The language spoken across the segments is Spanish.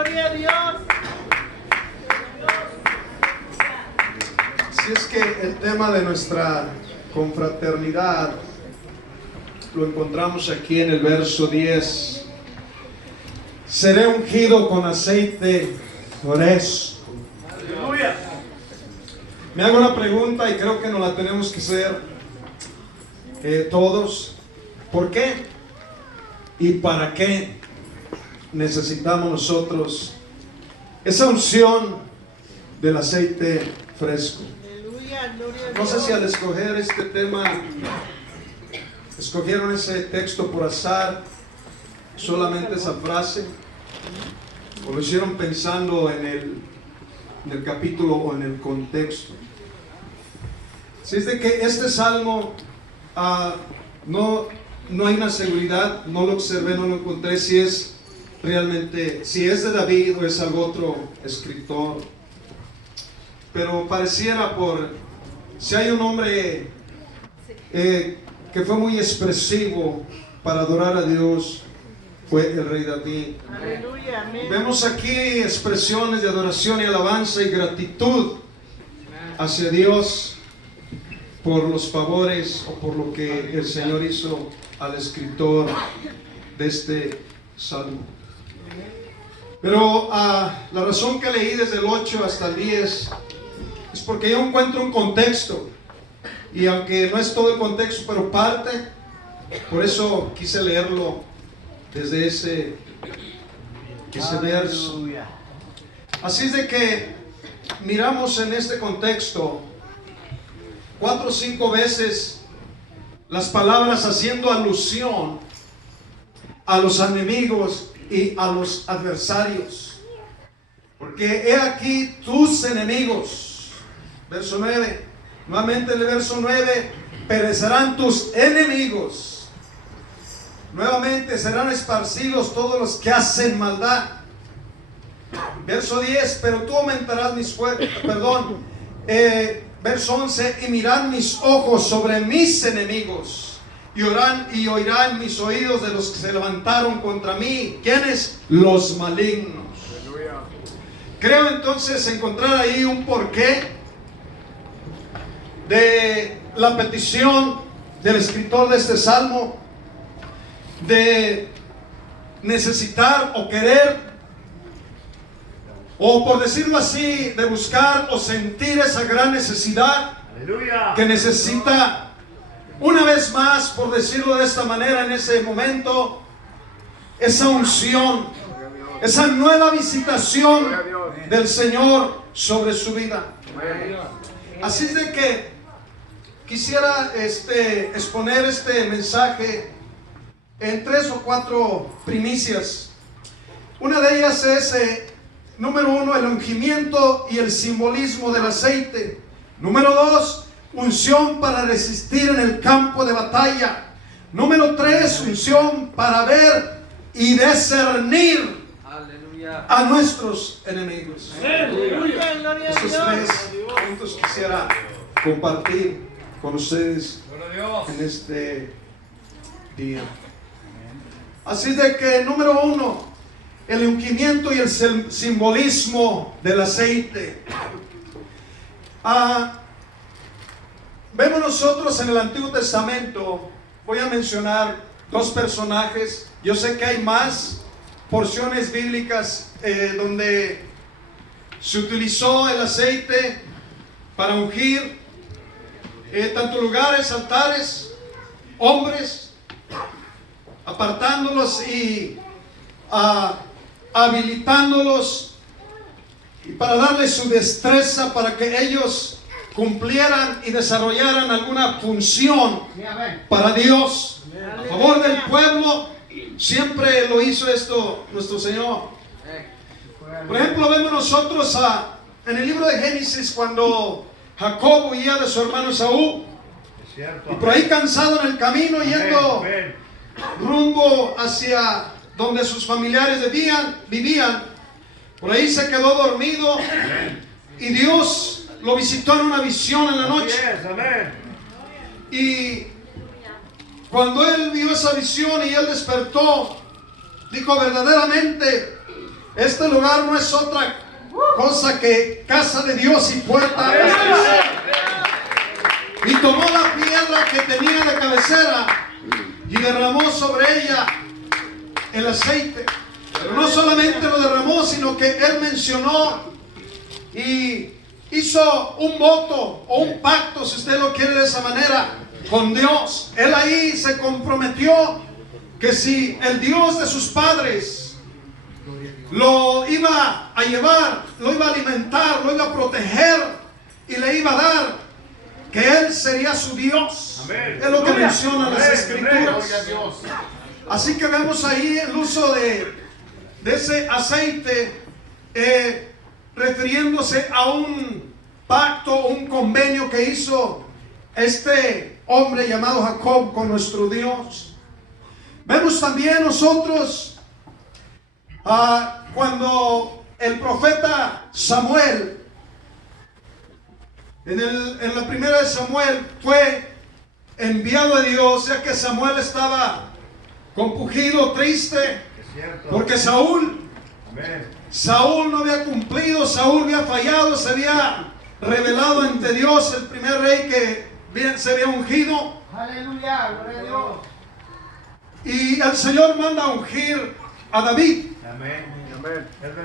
gloria a Dios. Así es que el tema de nuestra confraternidad lo encontramos aquí en el verso 10. Seré ungido con aceite fresco. Aleluya. Me hago una pregunta y creo que nos la tenemos que hacer todos. ¿Por qué y para qué necesitamos nosotros esa unción del aceite fresco? Aleluya, gloria a No sé Dios. si al escoger este tema escogieron ese texto por azar, solamente esa frase, o lo hicieron pensando en el capítulo o en el contexto. Si es de que este salmo no hay una seguridad, no lo observé, no lo encontré si es realmente, si es de David o es algún otro escritor, pero pareciera si hay un hombre que fue muy expresivo para adorar a Dios, fue el rey David. Aleluya, amén. Vemos aquí expresiones de adoración y alabanza y gratitud hacia Dios por los favores o por lo que el Señor hizo al escritor de este salmo. Pero la razón que leí desde el 8 hasta el 10 es porque yo encuentro un contexto, y aunque no es todo el contexto, pero parte, por eso quise leerlo desde ese verso. Así es de que miramos en este contexto 4 o 5 veces las palabras haciendo alusión a los enemigos y a los adversarios. Porque he aquí tus enemigos. Verso 9. Nuevamente el verso 9. Perecerán tus enemigos. Nuevamente serán esparcidos todos los que hacen maldad. Verso 10. Pero tú aumentarás mis fuerzas. Verso 11. Y mirarán mis ojos sobre mis enemigos. Y oirán mis oídos de los que se levantaron contra mí. ¿Quiénes? Los malignos. Creo entonces encontrar ahí un porqué de la petición del escritor de este salmo de necesitar o querer, o por decirlo así, de buscar o sentir esa gran necesidad. Aleluya. Que necesita una vez más, por decirlo de esta manera, en ese momento, esa unción, esa nueva visitación del Señor sobre su vida. Así es de que quisiera exponer este mensaje en 3 o 4 primicias. Una de ellas es, número 1, el ungimiento y el simbolismo del aceite. Número 2, unción para resistir en el campo de batalla. Número 3, unción para ver y discernir a nuestros enemigos. Aleluya, gloria a Estos Dios. 3 puntos quisiera compartir con ustedes en este día. Así de que, número 1, el ungimiento y el simbolismo del aceite. Vemos nosotros en el Antiguo Testamento, voy a mencionar 2 personajes. Yo sé que hay más porciones bíblicas donde se utilizó el aceite para ungir tanto lugares, altares, hombres, apartándolos y habilitándolos, y para darles su destreza para que ellos cumplieran y desarrollaran alguna función para Dios, a favor del pueblo. Siempre lo hizo esto nuestro Señor. Por ejemplo, vemos nosotros en el libro de Génesis, cuando Jacob huía de su hermano Esaú, y por ahí cansado en el camino, yendo rumbo hacia donde sus familiares vivían, por ahí se quedó dormido, y Dios lo visitó en una visión en la noche. Y cuando él vio esa visión y él despertó, dijo: verdaderamente este lugar no es otra cosa que casa de Dios y puerta de cabecera. Y tomó la piedra que tenía de cabecera y derramó sobre ella el aceite. Pero no solamente lo derramó, sino que él mencionó y hizo un voto o un pacto, si usted lo quiere de esa manera, con Dios. Él ahí se comprometió que si el Dios de sus padres lo iba a llevar, lo iba a alimentar, lo iba a proteger y le iba a dar, que él sería su Dios. Amén. Es lo que mencionan las Escrituras. Así que vemos ahí el uso de ese aceite, refiriéndose a un pacto, un convenio que hizo este hombre llamado Jacob con nuestro Dios. Vemos también nosotros cuando el profeta Samuel, en la primera de Samuel, fue enviado de Dios, ya que Samuel estaba compungido, triste, porque Saúl no había cumplido, Saúl había fallado, se había rebelado ante Dios, el primer rey que se había ungido. Aleluya, gloria a Dios. Y el Señor manda a ungir a David.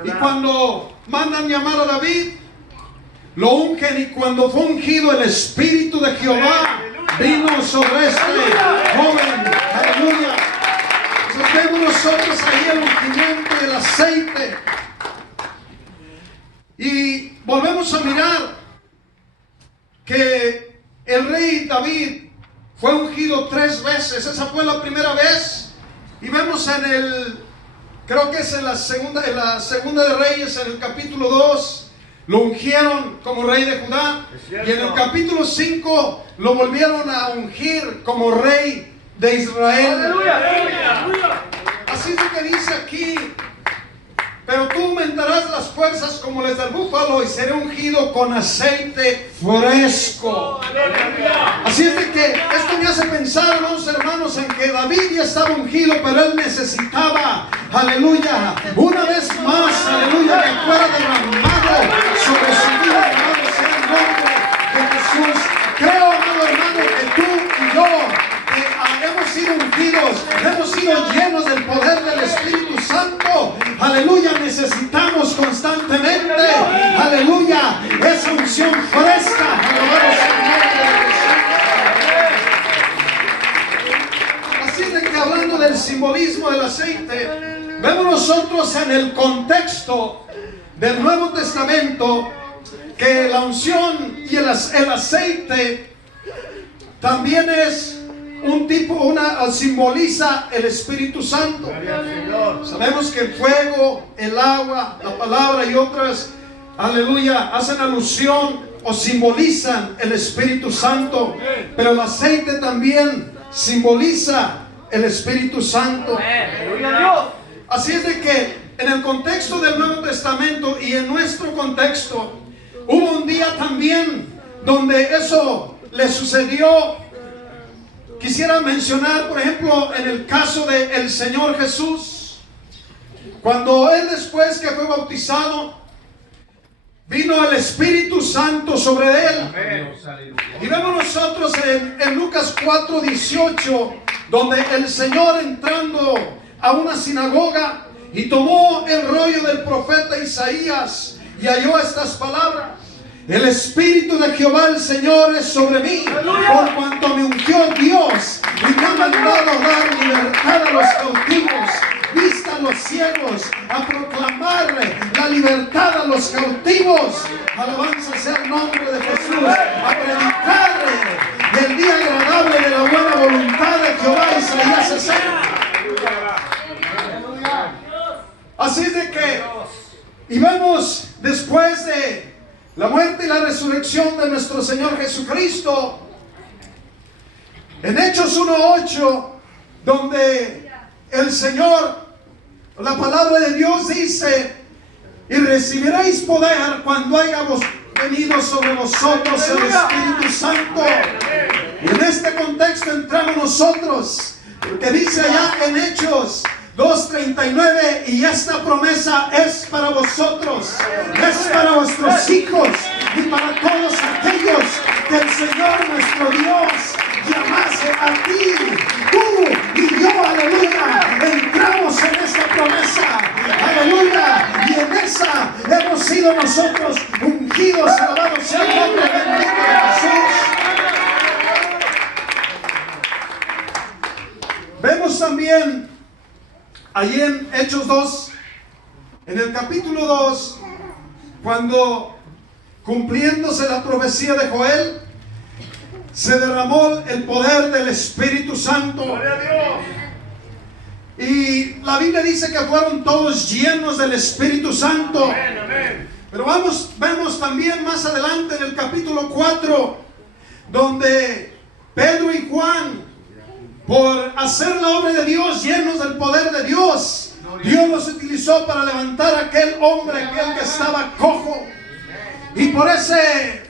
Y cuando mandan llamar a David, lo ungen, y cuando fue ungido, el Espíritu de Jehová vino sobre este joven. Aleluya. Entonces vemos nosotros ahí el ungimiento y el aceite. Y volvemos a mirar que el rey David fue ungido 3 veces. Esa fue la primera vez. Y vemos creo que es en la segunda de Reyes, en el capítulo 2, lo ungieron como rey de Judá. Y en el capítulo 5 lo volvieron a ungir como rey de Israel. ¡Aleluya! Así es lo que dice aquí: pero tú aumentarás las fuerzas como las del búfalo, y seré ungido con aceite fresco. Así es de que esto me hace pensar, hermanos, en que David ya estaba ungido, pero él necesitaba, aleluya, una vez más, aleluya, que fuera derramado sobre su vida. Alabado sea el nombre de Jesús. Creo, amado hermano, que tú y yo hemos sido ungidos, hemos sido llenos del poder del Espíritu Santo. Aleluya, necesitamos constantemente, aleluya, esa unción fresca. Alabado sea el nombre de Jesús. Así de que, hablando del simbolismo del aceite, vemos nosotros en el contexto del Nuevo Testamento que la unción y el aceite también es un tipo, simboliza el Espíritu Santo. Sabemos que el fuego, el agua, la palabra y otras, aleluya, hacen alusión o simbolizan el Espíritu Santo, pero el aceite también simboliza el Espíritu Santo. Así es de que en el contexto del Nuevo Testamento y en nuestro contexto, hubo un día también donde eso le sucedió. Quisiera mencionar, por ejemplo, en el caso del Señor Jesús, cuando Él, después que fue bautizado, vino el Espíritu Santo sobre Él. Y vemos nosotros en Lucas 4:18, donde el Señor, entrando a una sinagoga, y tomó el rollo del profeta Isaías y halló estas palabras: el Espíritu de Jehová el Señor es sobre mí, por cuanto me ungió Dios y me ha mandado a dar libertad a los cautivos, vista a los ciegos, a proclamarle la libertad a los cautivos. Alabanza sea el nombre de Jesús. A predicarle del día agradable de la buena voluntad de Jehová. Isaías 60. Así es de que, y vemos después de la muerte y la resurrección de nuestro Señor Jesucristo, en Hechos 1:8, donde el Señor, la palabra de Dios dice: y recibiréis poder cuando haya venido sobre vosotros el Espíritu Santo. Y en este contexto entramos nosotros, porque dice allá en Hechos, 2:39, y esta promesa es para vosotros, es para vuestros hijos y para todos aquellos que el Señor nuestro Dios llamase a ti. Tú y yo, aleluya, entramos en esta promesa, aleluya, y en esa hemos sido nosotros ungidos, alabado sea el nombre bendito de Jesús. Vemos también allí en Hechos 2, en el capítulo 2, cuando cumpliéndose la profecía de Joel, se derramó el poder del Espíritu Santo. Gloria a Dios. Y la Biblia dice que fueron todos llenos del Espíritu Santo. Amén, amén. Pero vemos también más adelante en el capítulo 4, donde Pedro y Juan, por hacer la obra de Dios, llenos del poder de Dios, Dios los utilizó para levantar a aquel hombre, aquel que estaba cojo. Y por ese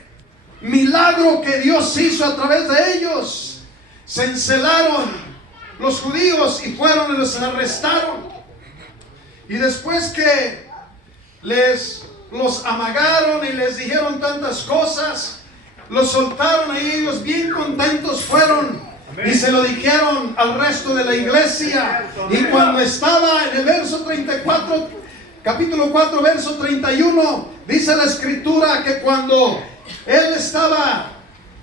milagro que Dios hizo a través de ellos, se encelaron los judíos y fueron y los arrestaron. Y después que los amagaron y les dijeron tantas cosas, los soltaron, y ellos bien contentos fueron y se lo dijeron al resto de la iglesia. Y cuando estaba en el verso 34, capítulo 4, verso 31, dice la escritura que cuando él estaba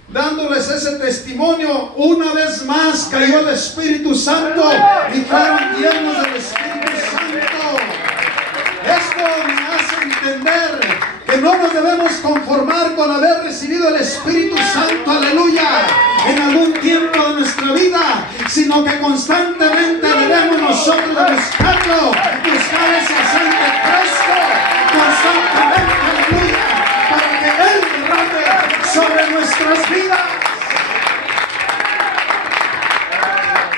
dándoles ese testimonio, una vez más cayó el Espíritu Santo y fueron llenos del Espíritu Santo. Esto me hace entender que no nos debemos conformar con haber recibido el Espíritu Santo, aleluya, en algún tiempo de nuestra vida, sino que constantemente debemos nosotros de buscarlo, buscar ese aceite fresco, constantemente, aleluya, para que Él derrame sobre nuestras vidas.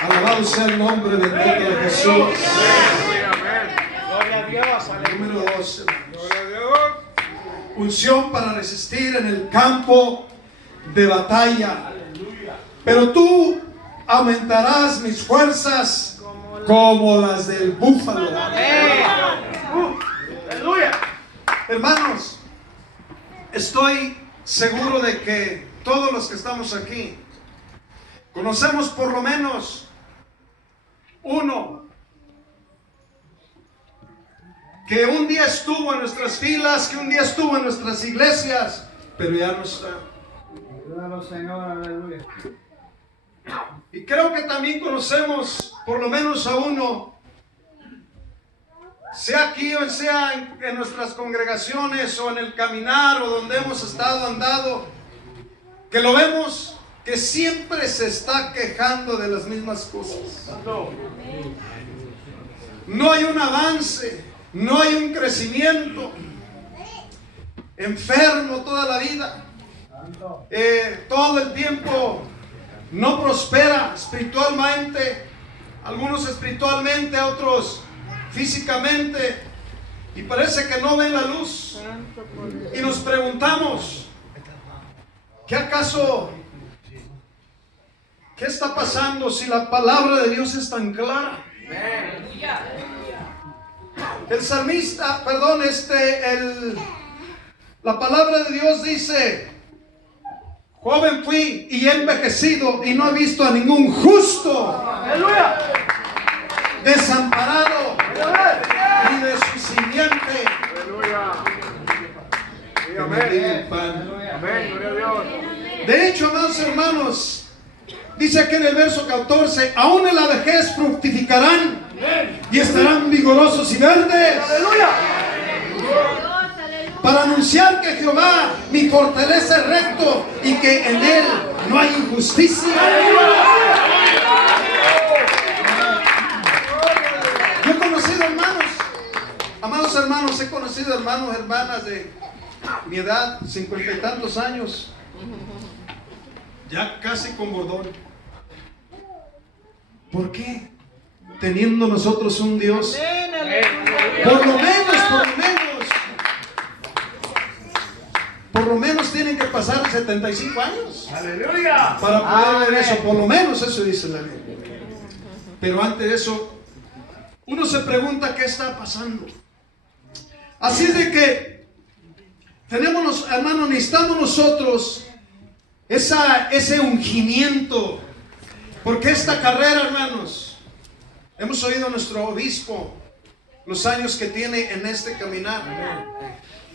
Alabado sea el nombre bendito de Jesús. Gloria a Dios. Número 2. Gloria a Dios. Unción para resistir en el campo de batalla. Pero tú aumentarás mis fuerzas como las del búfalo. Aleluya. Hermanos, estoy seguro de que todos los que estamos aquí conocemos por lo menos uno que un día estuvo en nuestras filas, que un día estuvo en nuestras iglesias, pero ya no está. Ayúdanos, Señor, aleluya. Y creo que también conocemos por lo menos a uno, sea aquí o sea en nuestras congregaciones o en el caminar o donde hemos estado andado, que lo vemos que siempre se está quejando de las mismas cosas. No hay un avance, no hay un crecimiento, enfermo toda la vida, todo el tiempo no prospera espiritualmente, algunos espiritualmente, otros físicamente, y parece que no ven la luz. Y nos preguntamos, ¿qué acaso? ¿Qué está pasando si la palabra de Dios es tan clara? El salmista, perdón, la palabra de Dios dice: joven fui y he envejecido y no he visto a ningún justo desamparado ni de su simiente. Amén. Amén. Gloria a Dios. De hecho, amados hermanos, dice aquí en el verso 14: aún en la vejez fructificarán y estarán vigorosos y verdes. Aleluya. Para anunciar que Jehová mi fortaleza es recto y que en él no hay injusticia. Yo he conocido hermanos, amados hermanos, he conocido hermanos, hermanas de mi edad, 50 y tantos años, ya casi con bordón. ¿Por qué? Teniendo nosotros un Dios, por lo menos tienen que pasar 75 años Aleluya. para poder ver eso, por lo menos eso dice la Biblia. Pero antes de eso, uno se pregunta qué está pasando. Así es de que tenemos, hermanos, necesitamos nosotros ese ungimiento. Porque esta carrera, hermanos, hemos oído a nuestro obispo los años que tiene en este caminar.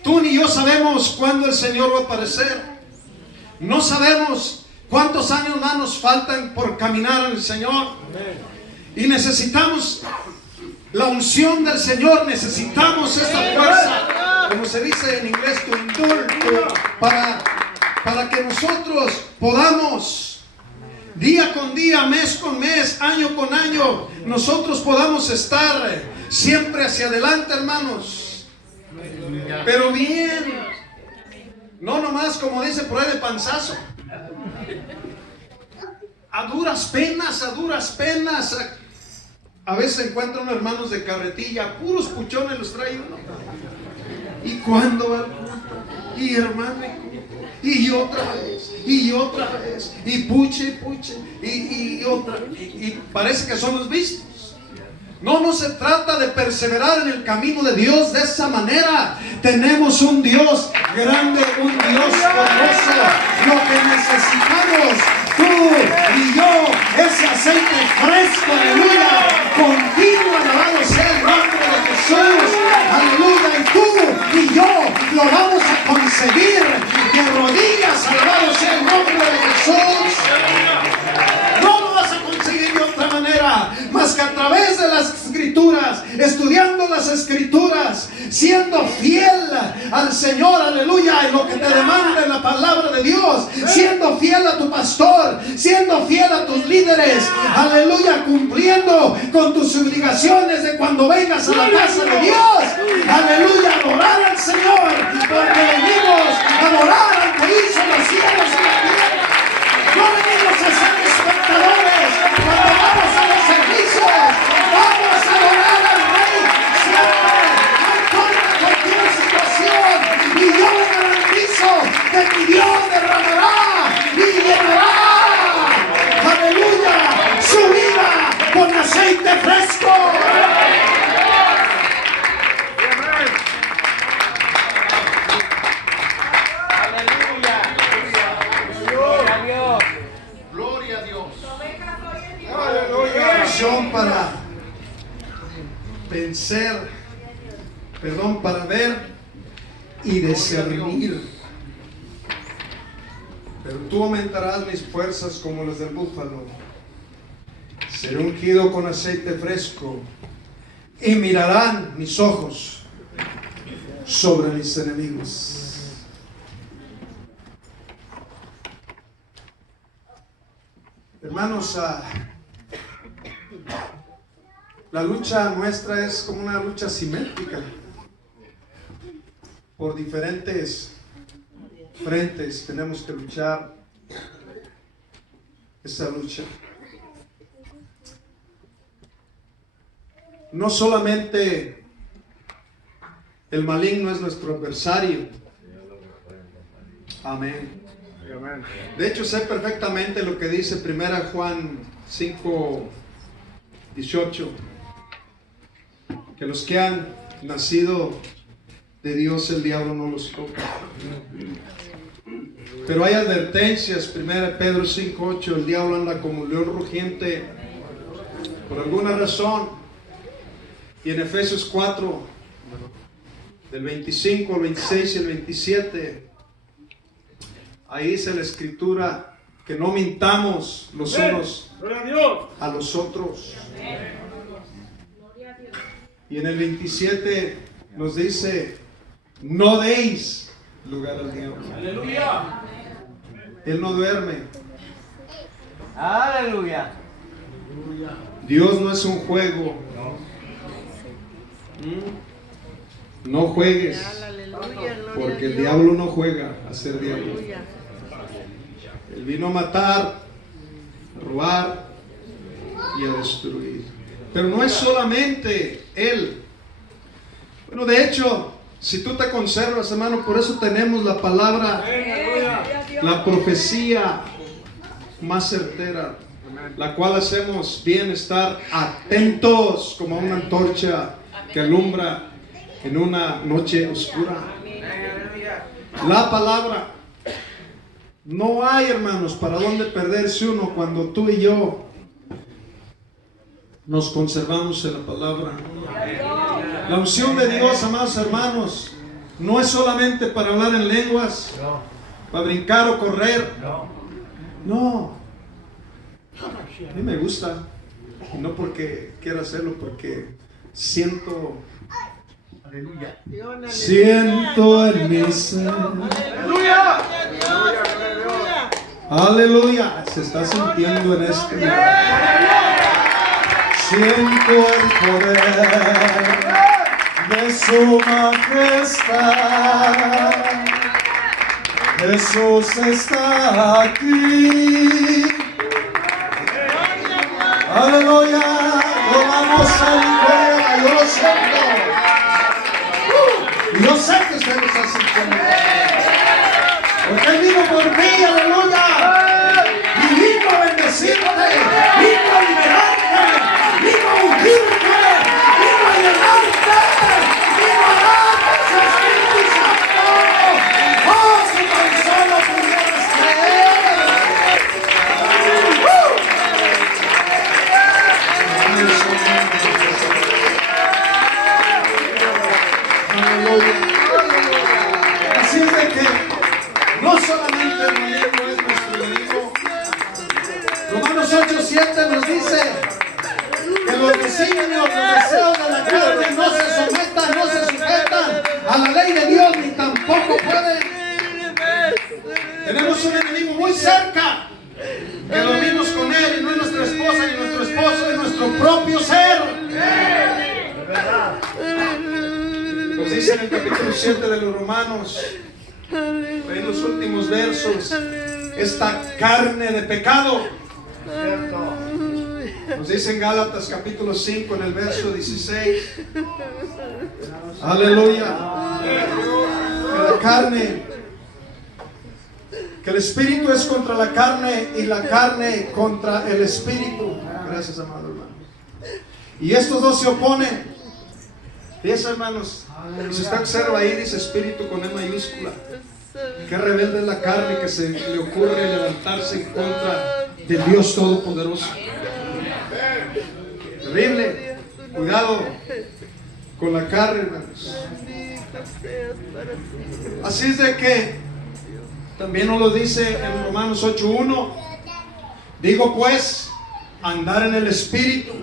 Tú ni yo sabemos cuándo el Señor va a aparecer. No sabemos cuántos años más nos faltan por caminar en el Señor. Y necesitamos la unción del Señor. Necesitamos esta fuerza, como se dice en inglés, to endure, para que nosotros podamos día con día, mes con mes, año con año, nosotros podamos estar siempre hacia adelante, hermanos. Pero bien, no nomás como dice por ahí de panzazo. A duras penas. A veces encuentran hermanos de carretilla, puros puchones los trae uno. ¿Y cuándo va el culto? Y hermano, y otra vez, y puche, y parece que son los vistos. No se trata de perseverar en el camino de Dios de esa manera. Tenemos un Dios grande, un Dios poderoso. Lo que necesitamos, tú y yo, ese aceite fresco, aleluya, continuo, alabado sea el nombre de Jesús, aleluya. Y tú y yo lo vamos a conseguir de rodillas, alabado sea el nombre de Jesús. No lo vas a conseguir de otra manera más que a través de las Escrituras, estudiando las Escrituras, siendo fiel al Señor, aleluya, en lo que te demanda en la palabra de Dios, siendo fiel a tu pastor, siendo fiel a tus líderes, aleluya, cumpliendo con tus obligaciones de cuando vengas a la casa de Dios, aleluya, adorar al Señor, porque venimos a adorar al que hizo los cielos y la tierra. No venimos a ser espectadores cuando vamos a los servicios. Vamos a adorar al Rey siempre, no importa cualquier situación. Y yo me garantizo que mi Dios derramará y llenará, aleluya, su vida con aceite fresco. Para vencer, para ver y discernir. Pero tú aumentarás mis fuerzas como las del búfalo. Seré ungido con aceite fresco y mirarán mis ojos sobre mis enemigos. Hermanos, la lucha nuestra es como una lucha simétrica por diferentes frentes. Tenemos que luchar esa lucha. No solamente el maligno es nuestro adversario. Amén. De hecho, sé perfectamente lo que dice 1 Juan 5:18, que los que han nacido de Dios, el diablo no los toca. Pero hay advertencias. 1 Pedro 5:8, el diablo anda como un león rugiente por alguna razón. Y en Efesios 4, del 25 al 26 y el 27, ahí dice la Escritura que no mintamos los unos a los otros. Y en el 27 nos dice: no deis lugar al diablo. Aleluya. Él no duerme. Aleluya. Dios no es un juego. No juegues, porque el diablo no juega a ser diablo. Él vino a matar, a robar y a destruir. Pero no es solamente Él. Bueno, de hecho, si tú te conservas, hermano, por eso tenemos la palabra, la profecía más certera. la cual hacemos bien estar atentos como a una antorcha que alumbra en una noche oscura. La palabra. No hay, hermanos, para dónde perderse uno cuando tú y yo nos conservamos en la palabra. La unción de Dios, amados hermanos, no es solamente para hablar en lenguas, para brincar o correr. No. A mí me gusta, y no porque quiera hacerlo, porque siento en mi ser. Aleluya. Se está sintiendo en este lugar. Siento el poder de su majestad. Jesús está aquí. Aleluya. Lo vamos a liberar. Yo lo siento. Yo sé que usted lo está sintiendo. Porque Él vino por mí, aleluya. Y vino a bendecirte, vino a liberarte, vino a ungirte, vino a llenarte, vino a darte su Espíritu Santo. Oh, si tan solo pudieras creer. Aleluya. Así es de que no solamente el enemigo es nuestro enemigo. Romanos 8:7 nos dice que los designios, los deseos de la carne no se sujetan a la ley de Dios, ni tampoco pueden. Tenemos un enemigo muy cerca, que dormimos con él, y no es nuestra esposa, y nuestro esposo es nuestro propio ser. Nos dice en el capítulo 7 de los Romanos, en los últimos versos, esta carne de pecado. Nos dice en Gálatas capítulo 5 en el verso 16. Aleluya. Que la carne, que el espíritu es contra la carne y la carne contra el espíritu. Gracias, amado hermano. Y estos dos se oponen. Fíjense, hermanos, si usted observa ahí, dice espíritu con E mayúscula. Qué rebelde es la carne que se le ocurre levantarse en contra del Dios Todopoderoso. Terrible. Cuidado con la carne, hermanos. Así es de que también nos lo dice en Romanos 8:1. Digo pues, andar en el espíritu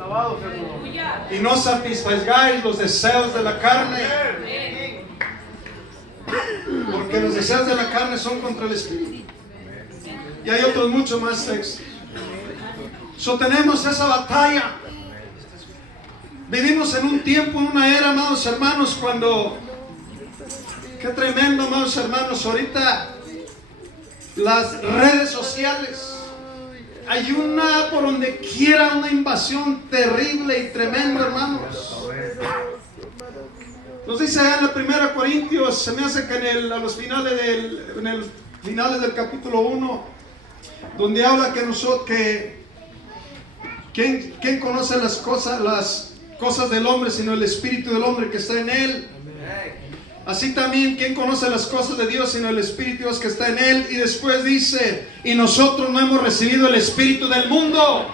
y no satisfagáis los deseos de la carne, porque los deseos de la carne son contra el espíritu. Y hay otros muchos más textos. Tenemos esa batalla. Vivimos en un tiempo, en una era, amados hermanos, cuando, qué tremendo, amados hermanos, ahorita las redes sociales, hay por donde quiera una invasión terrible y tremenda, hermanos. Nos dice en la 1 Corintios, se me hace que en los finales del capítulo 1, donde habla que nosotros, ¿quién conoce las cosas del hombre sino el espíritu del hombre que está en él? Así también, ¿quién conoce las cosas de Dios sino el espíritu de Dios que está en él? Y después dice, y nosotros no hemos recibido el espíritu del mundo.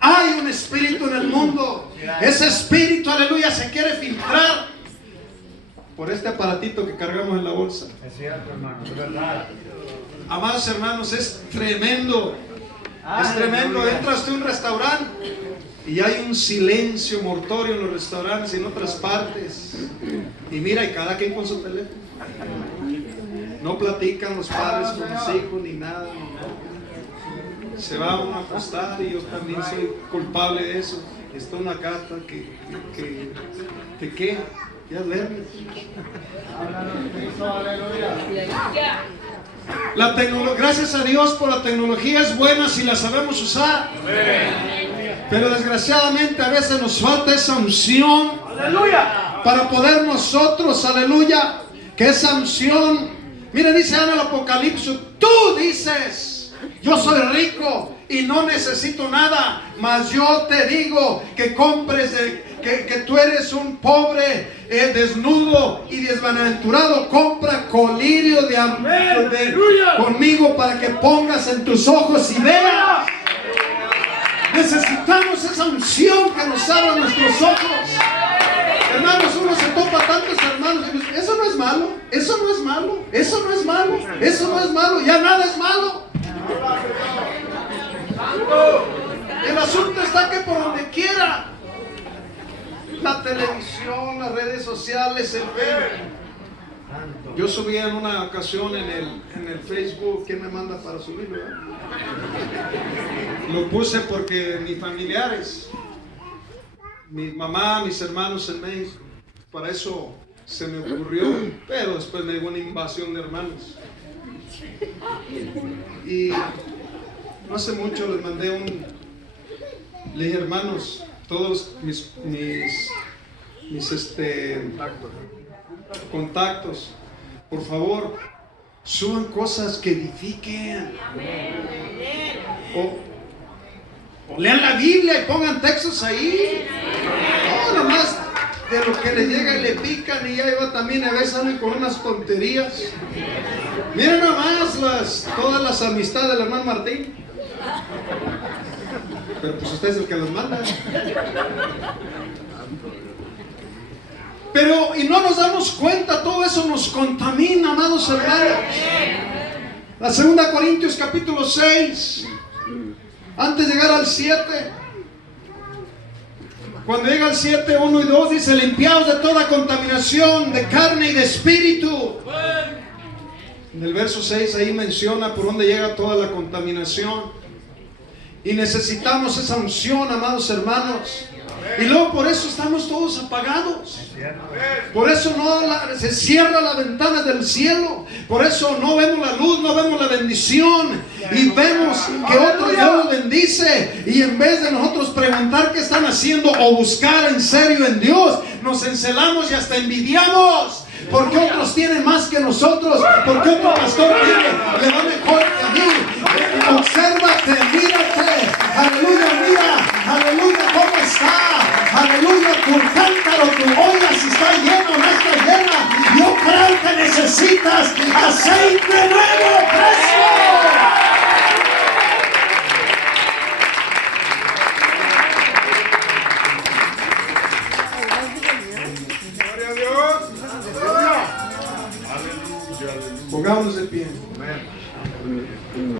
Hay un espíritu en el mundo. Ese espíritu, aleluya, se quiere filtrar por este aparatito que cargamos en la bolsa. Es cierto, hermano, es verdad. Amados hermanos, es tremendo. Es tremendo. Entras a un restaurante y hay un silencio mortorio en los restaurantes y en otras partes. Y mira, y cada quien con su teléfono. No platican los padres con los hijos ni nada. Se va uno a acostar, y yo también soy culpable de eso. Está una carta que ya duerme. La tecnología, gracias a Dios por la tecnología, es buena si la sabemos usar. Pero desgraciadamente a veces nos falta esa unción. Para poder nosotros, aleluya, que esa unción, mire, dice en el Apocalipsis, tú dices, yo soy rico y no necesito nada, mas yo te digo que compres, que tú eres un pobre, desnudo y desventurado. Compra colirio conmigo para que pongas en tus ojos y veas. Necesitamos esa unción que nos abra nuestros ojos. Hermanos, uno se topa tantos hermanos y dice, eso no es malo, eso no es malo, eso no es malo, eso no es malo, ya nada es malo. El asunto está que por donde quiera, la televisión, las redes sociales, el Facebook. Yo subí en una ocasión en el Facebook. ¿Quién me manda para subirlo? Lo puse porque mis familiares, mi mamá, mis hermanos en México, para eso se me ocurrió, pero después me llegó una invasión de hermanos. Y no hace mucho les mandé le dije, hermanos, todos mis contactos, por favor, suban cosas que edifiquen. O lean la Biblia y pongan textos ahí. No, nomás de lo que les llega y le pican y ya iba también a veces salen con unas tonterías. Miren nomás todas las amistades del hermano Martín. Pero pues usted es el que los manda. Pero, y no nos damos cuenta, todo eso nos contamina, amados hermanos. La 2 Corintios capítulo 6, antes de llegar al 7, cuando llega al 7, 1 y 2, dice, limpiados de toda contaminación de carne y de espíritu. En el verso 6 ahí menciona por dónde llega toda la contaminación. Y necesitamos esa unción, amados hermanos. Y luego por eso estamos todos apagados. Por eso se cierra la ventana del cielo. Por eso no vemos la luz, no vemos la bendición. Y vemos que otro Dios los bendice. Y en vez de nosotros preguntar qué están haciendo o buscar en serio en Dios, nos encelamos y hasta envidiamos. Porque otros tienen más que nosotros. Porque otro pastor le va mejor que a mí. Obsérvate, mírate. Aleluya, mira